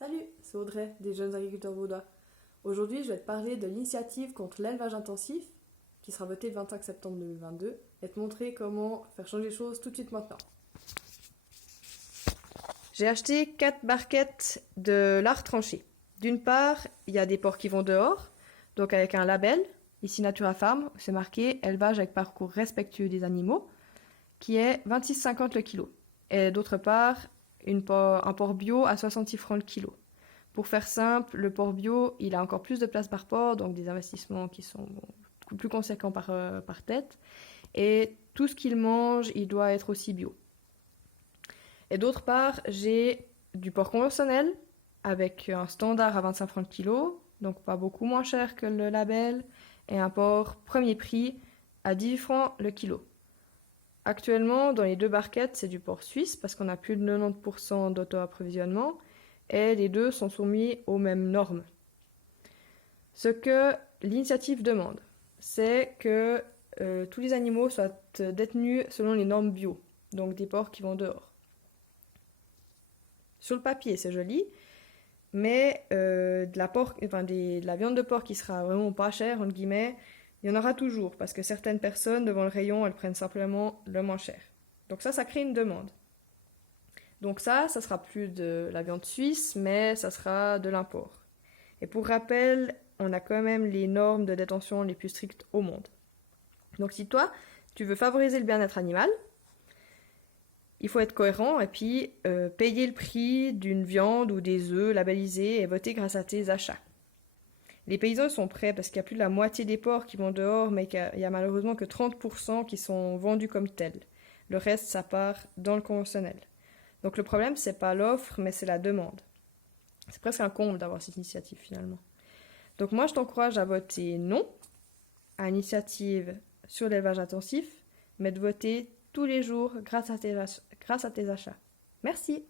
Salut, c'est Audrey des Jeunes Agriculteurs Vaudois. Aujourd'hui, je vais te parler de l'initiative contre l'élevage intensif qui sera votée le 25 septembre 2022 et te montrer comment faire changer les choses tout de suite maintenant. J'ai acheté 4 barquettes de lard tranché. D'une part, il y a des porcs qui vont dehors, donc avec un label, ici Natura Farm, c'est marqué élevage avec parcours respectueux des animaux, qui est 26,50 le kilo. Et d'autre part, un porc bio à 66 francs le kilo. Pour faire simple, le porc bio, il a encore plus de place par porc, donc des investissements qui sont plus conséquents par tête. Et tout ce qu'il mange, il doit être aussi bio. Et d'autre part, j'ai du porc conventionnel avec un standard à 25 francs le kilo, donc pas beaucoup moins cher que le label, et un porc premier prix à 10 francs le kilo. Actuellement, dans les deux barquettes, c'est du porc suisse parce qu'on a plus de 90% d'auto-approvisionnement et les deux sont soumis aux mêmes normes. Ce que l'initiative demande, c'est que tous les animaux soient détenus selon les normes bio, donc des porcs qui vont dehors. Sur le papier, c'est joli, mais de la viande de porc qui sera vraiment pas chère, entre guillemets, il y en aura toujours, parce que certaines personnes, devant le rayon, elles prennent simplement le moins cher. Donc ça crée une demande. Donc ça sera plus de la viande suisse, mais ça sera de l'import. Et pour rappel, on a quand même les normes de détention les plus strictes au monde. Donc si toi, tu veux favoriser le bien-être animal, il faut être cohérent et puis payer le prix d'une viande ou des œufs labellisés et voter grâce à tes achats. Les paysans sont prêts parce qu'il y a plus de la moitié des porcs qui vont dehors, mais qu'il y a malheureusement que 30% qui sont vendus comme tels. Le reste, ça part dans le conventionnel. Donc le problème, c'est pas l'offre, mais c'est la demande. C'est presque un comble d'avoir cette initiative finalement. Donc moi, je t'encourage à voter non à l'initiative sur l'élevage intensif, mais de voter tous les jours grâce à tes achats. Merci.